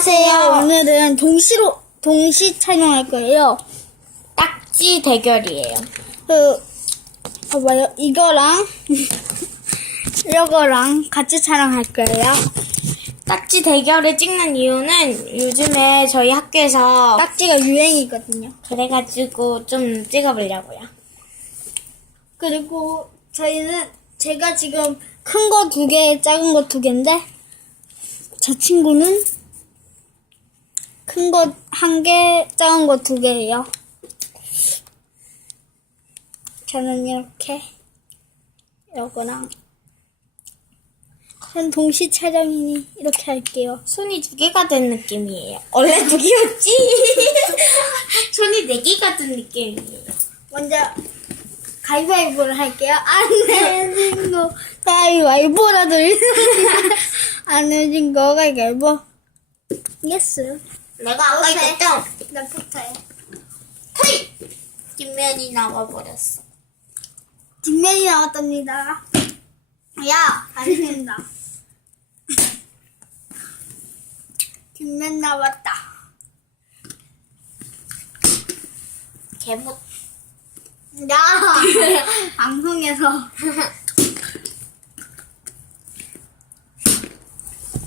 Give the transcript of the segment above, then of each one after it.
안녕하세요. 오늘은 동시로 동시 촬영할 거예요. 딱지 대결이에요. 그 봐봐요. 이거랑 이거랑 같이 촬영할 거예요. 딱지 대결을 찍는 이유는 요즘에 저희 학교에서 딱지가 유행이거든요. 그래가지고 좀 찍어보려고요. 그리고 저희는 제가 지금 큰 거 두 개, 작은 거 두 개인데 저 친구는 큰 거 한 개, 작은 거 두 개예요. 저는 이렇게 이거랑 전 동시 촬영이니 이렇게 할게요. 손이 두 개가 된 느낌이에요. 원래 두 개였지? 손이 네 개가 된 느낌이에요. 먼저 가위바위보를 할게요. 안 내진 거 가위바위보라도 안 내진 거 가위바위보. 예스. 내가 아까 오케이. 했던 나부터 해. 헤이! 뒷면이 나와버렸어. 뒷면이 나왔답니다. 야, 알겠습니다. 뒷면 나왔다. 개못. 야, 방송에서.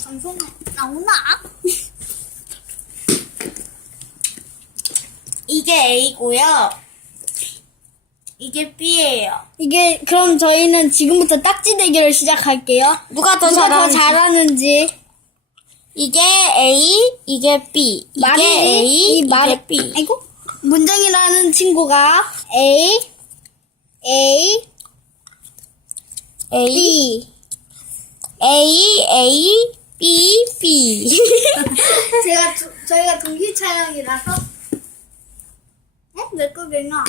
방송에 나오나? 이게 A고요. 이게 B예요. 이게 그럼 저희는 지금부터 딱지 대결을 시작할게요. 누가 더 누가 더 잘하는지. 잘하는지 이게 A, 이게 B. 이게 말이 A, 이 말- 이게 B. 아이고 문정이라는 친구가 A A A, B A, A, B, B. 제가 두- 저희가 동시 촬영이라서 어? 내 거겠나?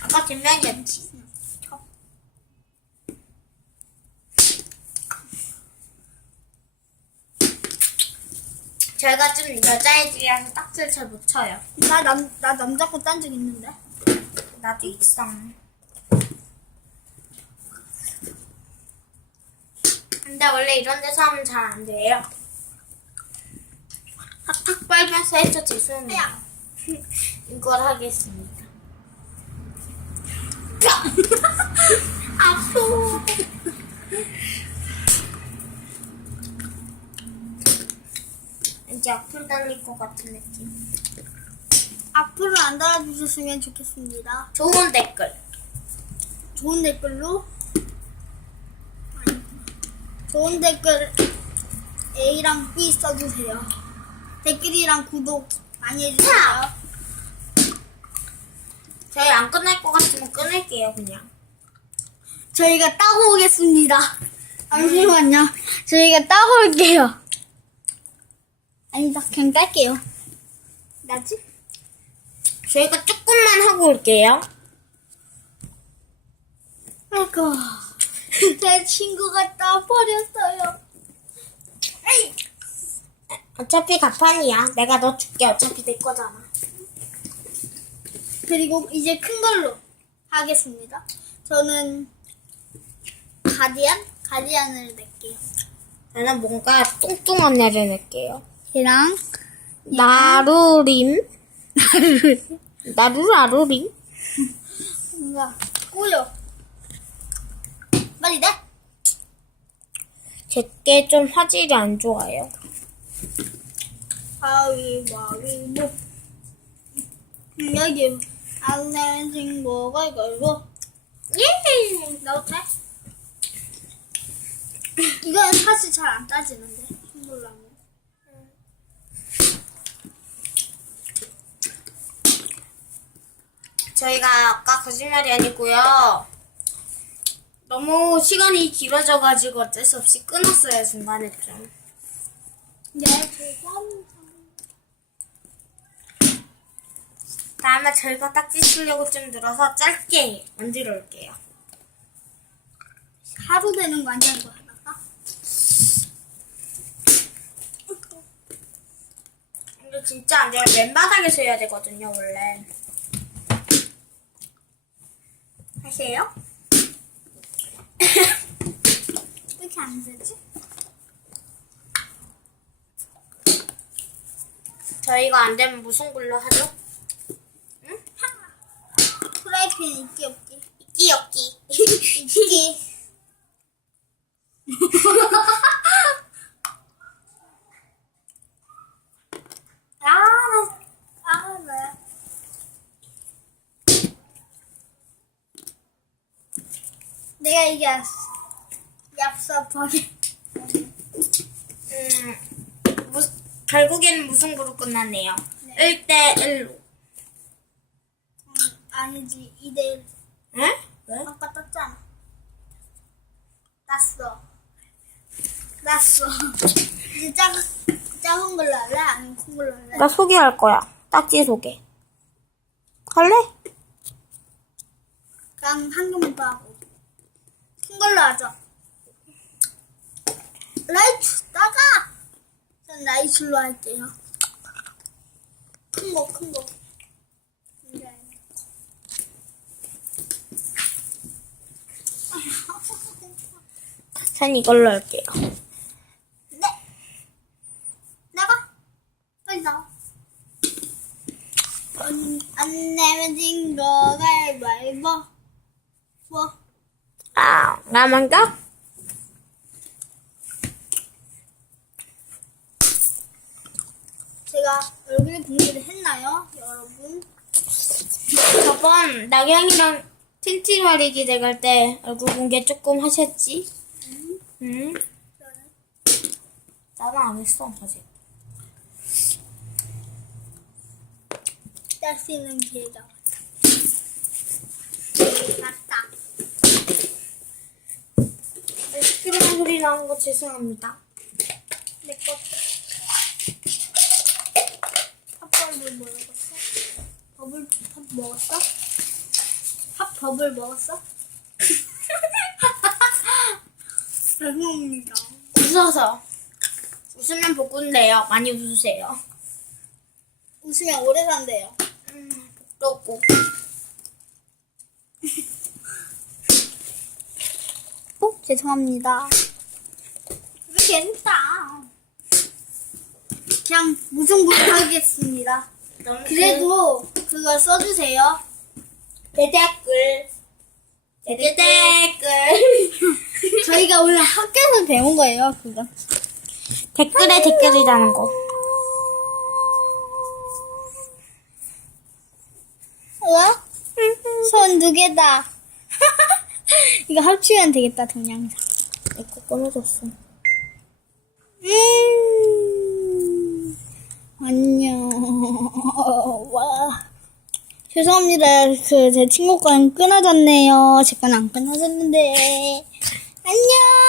아까 뒷면이었지. 저희가 좀 여자애들이라서 딱지를 잘 못 쳐요. 나 남 나 남자 거 딴 적 있는데. 나도 있어. 근데 원래 이런 데서 하면 잘 안 돼요. 탁탁 빨면서 해서 죄송해요. 이걸 하겠습니다. 아프. 이제 앞으로 달릴 것 같은 느낌. 앞으로 안 달아주셨으면 좋겠습니다. 좋은 댓글. 좋은 댓글로 아니, 좋은 댓글 A랑 B 써주세요. 댓글이랑 구독 많이 해주세요. 저희 안 끝날 것 같으면 끊을게요, 그냥. 저희가 따고 오겠습니다. 잠시만요. 저희가 따고 올게요. 아니다, 그냥 깔게요. 나지? 저희가 조금만 하고 올게요. 아이고, 제 친구가 따버렸어요. 어차피 가판이야. 내가 너 줄게. 어차피 내 거잖아. 그리고 이제 큰 걸로 하겠습니다. 저는 가디안? 가디안을 낼게요. 나는 뭔가 뚱뚱한 애를 낼게요. 얘랑 나루림. 나루라루림? 뭔가 꼬여. 빨리 내! 제게 좀 화질이 안 좋아요. 가위바위보. 음, 여기 안 내는 친구가 이걸로. 예! 나도 돼? 이건 사실 잘 안 따지는데. 이걸로 하면. 저희가 아까 거짓말이 아니고요. 너무 시간이 길어져가지고 어쩔 수 없이 끊었어요, 중간에 좀. 네, 죄송합니다. 다음에 저희가 딱지 치려고 좀 늘어서 짧게 만들어 올게요. 하루 되는 거 아니야, 이거 하다가? 근데 진짜 안 돼요. 맨바닥에서 해야 되거든요, 원래. 하세요? 왜 이렇게 안 되지? 저희가 안 되면 무슨 걸로 하죠? 프라이팬 있기 없기. 있기. 아, 나 아. 내가 이겼어. 얍삽하게. 음, 무, 결국에는 무승부로 끝났네요. 1대 1로. 음, 아니지. 2대 1. 응? 왜? 아까 떴잖아. 났어. 났어. 이제 작은, 작은 걸로 할래? 아니면 큰 걸로 할래? 나 소개할 거야. 딱지 소개. 할래? 그냥 더 하고. 큰 걸로 하자. 라이트, 나가! 전 라이트로 할게요. 큰 거, 큰 거. 이제. 전 이걸로 할게요. 네. 나가. 빨리 나가. 안, 안 내면 진거 가위바위보. 뭐? 아, 나 먼저? 제가 얼굴 공개를 했나요, 여러분? 저번 나경이랑 틴티와리 기 대 갈 때 얼굴 공개 조금 하셨지? 응? 나는 안 했어, 아직. 짤수 있는 기회가 왔다. 네, 시끄러운 소리 나온 거 죄송합니다. 내 것. 팝버블 먹었어? 버블 팝 먹었어? 팝 버블 먹었어? 죄송합니다. 웃어서. 웃으면 복군데요. 많이 웃으세요. 웃으면 오래 산대요. 음, 복도 없고. 어? 죄송합니다. 왜 재밌다. 그냥 무승부로 하겠습니다. 그래도 그거 써주세요. 대댓글. 대댓글. 저희가 오늘 학교에서 배운 거예요, 그거. 댓글에 댓글이라는 거. 우와? 손 두 개다. 이거 합치면 되겠다, 동영상. 내거 끊어졌어. 음, 안녕. 와. 죄송합니다. 그, 제 친구 건 끊어졌네요. 제 건 안 끊어졌는데. 안녕.